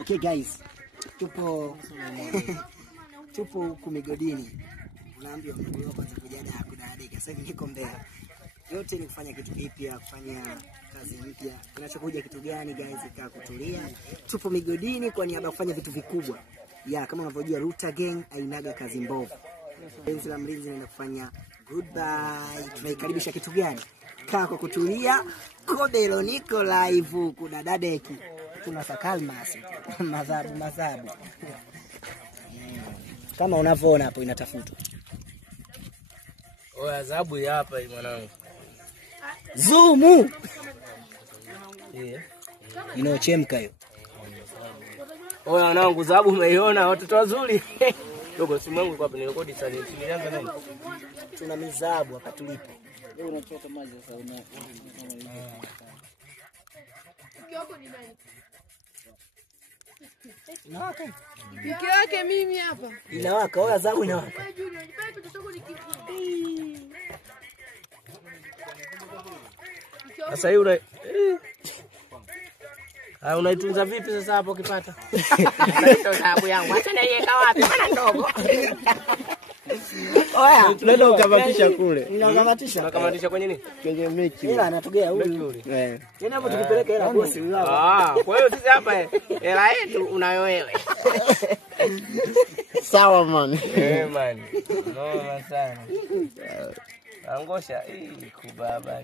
Okay guys, tupo huku migodini. Unaambiwa mguu kwanza kujada kudadika. Sasa hivi niko Mbeya. Yote ni kufanya kitu kipya, kufanya kazi mpya. Kinachokuja kitu gani guys? Kaa kutulia. Tupo migodini kwa niaba ya kufanya vitu vikubwa. Kama unavyojua Ruta Gang hainaga kazi mbovu. Penzi la mlinzi naenda kufanya goodbye. Tunaikaribisha kitu gani? Kaa kwa kutulia. Kodelo niko live kudadadeki. Kuna sakalmasi. Madhabu. Kama unavyoona hapo inatafutwa. Oya adhabu hapa hii mwanangu. Zumu. Inaochemka hiyo. Oya wanangu adhabu umeiona watoto wazuri. Dogo simu yangu kwa nirekodi sana. Nilianza nani? Tuna mizabu hapa tulipo. Wewe unachota maji sasa una Inawaka. Piki yake mimi hapa. Inawaka, oya adhabu inawaka. Sasa hii unaitunza vipi sasa hapo ukipata? Ndio sababu yangu. Acha niweka wapi? Bana ndogo. Oya, tunaenda ukamatisha kule. Unakamatisha? Unakamatisha kwenye nini? Kwenye mechi. Hela anatugea huyu. Tena hapo tukipeleka hela bosi wao. Kwa hiyo sisi hapa hela yetu unayo wewe. Sawa man. Man. No sana. Angosha kubaba.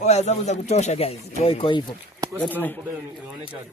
Oya adhabu za kutosha guys. Kwa iko hivyo. Kwa sababu unaonesha